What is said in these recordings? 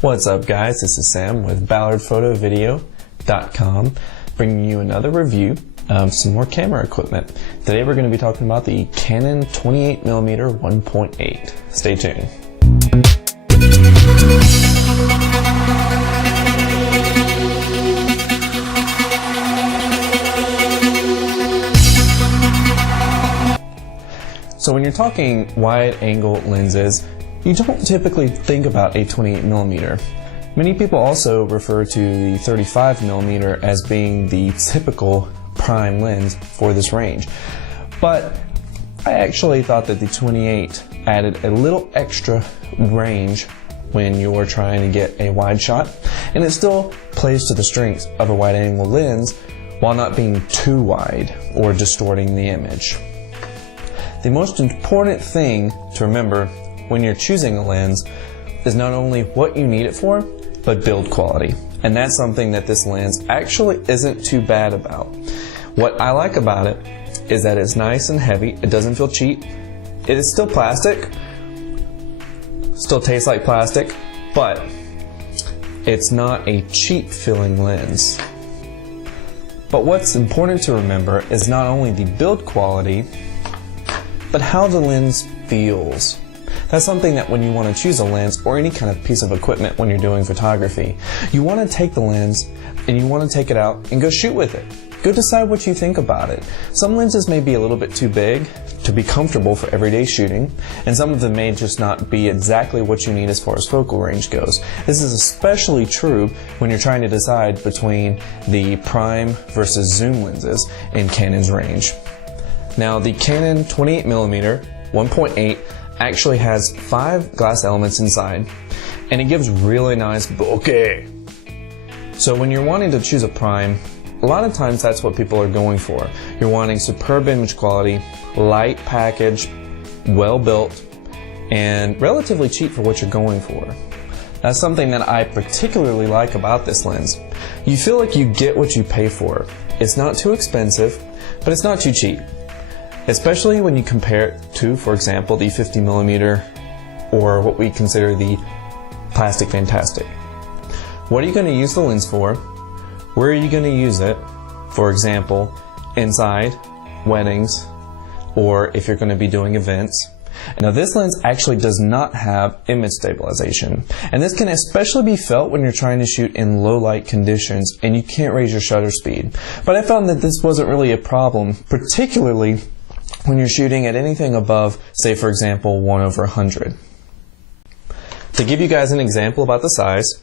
What's up guys, this is Sam with BallardPhotoVideo.com bringing you another review of some more camera equipment. Today we're going to be talking about the Canon 28mm 1.8. Stay tuned. So when you're talking wide-angle lenses, you don't typically think about a 28mm. Many people also refer to the 35mm as being the typical prime lens for this range. But I actually thought that the 28 added a little extra range when you're trying to get a wide shot, and it still plays to the strengths of a wide-angle lens while not being too wide or distorting the image. The most important thing to remember when you're choosing a lens is not only what you need it for, but build quality. And that's something that this lens actually isn't too bad about. What I like about it is that it's nice and heavy. It doesn't feel cheap. It is still plastic. Still tastes like plastic, but it's not a cheap feeling lens. But what's important to remember is not only the build quality, but how the lens feels. That's something that when you want to choose a lens or any kind of piece of equipment when you're doing photography, you want to take the lens and you want to take it out and go shoot with it. Go decide what you think about it. Some lenses may be a little bit too big to be comfortable for everyday shooting, and some of them may just not be exactly what you need as far as focal range goes. This is especially true when you're trying to decide between the prime versus zoom lenses in Canon's range. Now, the Canon 28mm 1.8 actually has 5 glass elements inside, and it gives really nice bokeh. So when you're wanting to choose a prime, a lot of times that's what people are going for. You're wanting superb image quality, light package, well built, and relatively cheap for what you're going for. That's something that I particularly like about this lens. You feel like you get what you pay for. It's not too expensive, but it's not too cheap. Especially when you compare it to, for example, the 50mm or what we consider the Plastic Fantastic. What are you going to use the lens for? Where are you going to use it? For example, inside, weddings, or if you're going to be doing events. Now this lens actually does not have image stabilization, and this can especially be felt when you're trying to shoot in low light conditions and you can't raise your shutter speed. But I found that this wasn't really a problem, particularly when you're shooting at anything above, say for example, 1/100. To give you guys an example about the size,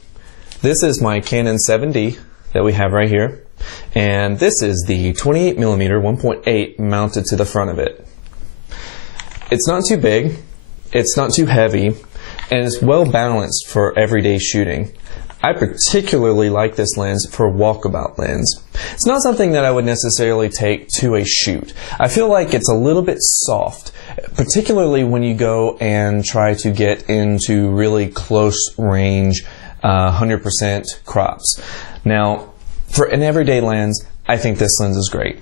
this is my Canon 7D that we have right here, and this is the 28mm 1.8 mounted to the front of it. It's not too big, it's not too heavy, and it's well balanced for everyday shooting. I particularly like this lens for a walkabout lens. It's not something that I would necessarily take to a shoot. I feel like it's a little bit soft, particularly when you go and try to get into really close range 100% crops. Now, for an everyday lens, I think this lens is great.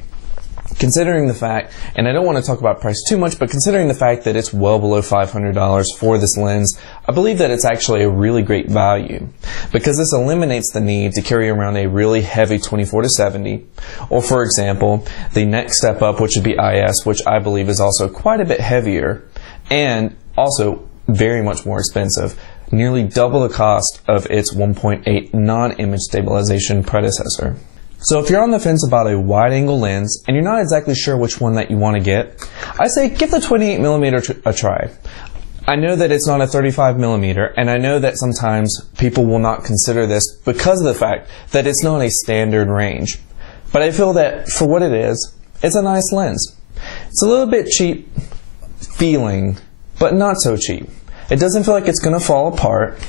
Considering the fact, and I don't want to talk about price too much, but considering the fact that it's well below $500 for this lens, I believe that it's actually a really great value, because this eliminates the need to carry around a really heavy 24-70, or for example, the next step up, which would be IS, which I believe is also quite a bit heavier, and also very much more expensive, nearly double the cost of its 1.8 non-image stabilization predecessor. So if you're on the fence about a wide-angle lens and you're not exactly sure which one that you want to get, I say give the 28mm a try. I know that it's not a 35mm, and I know that sometimes people will not consider this because of the fact that it's not a standard range. But I feel that for what it is, it's a nice lens. It's a little bit cheap feeling, but not so cheap. It doesn't feel like it's going to fall apart,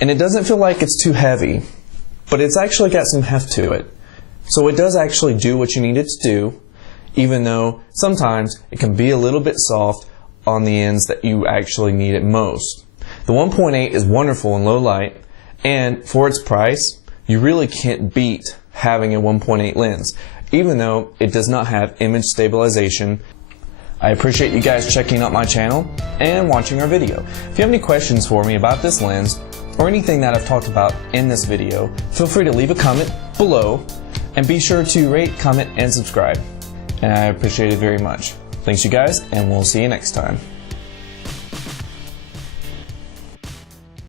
and it doesn't feel like it's too heavy. But it's actually got some heft to it. So it does actually do what you need it to do, even though sometimes it can be a little bit soft on the ends that you actually need it most. The 1.8 is wonderful in low light, and for its price, you really can't beat having a 1.8 lens, even though it does not have image stabilization. I appreciate you guys checking out my channel and watching our video. If you have any questions for me about this lens or anything that I've talked about in this video, feel free to leave a comment below and be sure to rate, comment, and subscribe. And I appreciate it very much. Thanks you guys, and we'll see you next time.